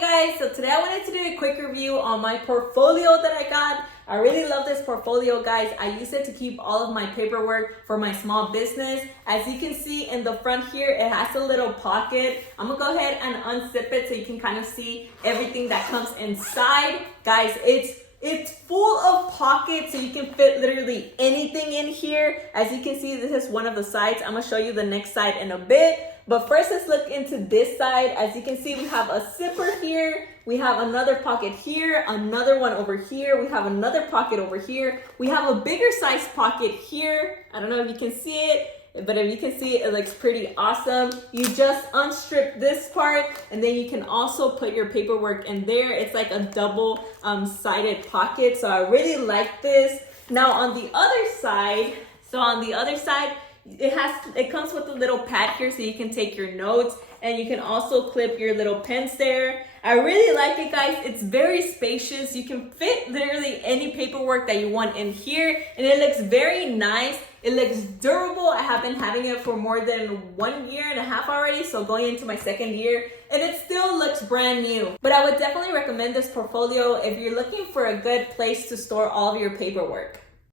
Hey guys, so today I wanted to do a quick review on my portfolio that I got. I really love this portfolio, guys. I use it to keep all of my paperwork for my small business. As you can see in the front here, it has a little pocket. I'm gonna go ahead and unzip it so you can kind of see everything that comes inside. Guys, it's full of pockets, so you can fit literally anything in here. As you can see, this is one of the sides. I'm gonna show you the next side in a bit. But first, let's look into this side. As you can see, we have a zipper here. We have another pocket here, another one over here. We have another pocket over here. We have a bigger size pocket here. I don't know if you can see it, but if you can see it, it looks pretty awesome. You just unstrip this part, and then you can also put your paperwork in there. It's like a double sided pocket, so I really like this. Now on the other side, it comes with a little pad here so you can take your notes, and you can also clip your little pens there. I really like it, guys. It's very spacious. You can fit literally any paperwork that you want in here, and it looks very nice. It looks durable. I have been having it for more than 1.5 years already, so going into my 2nd year, and it still looks brand new. But I would definitely recommend this portfolio if you're looking for a good place to store all of your paperwork.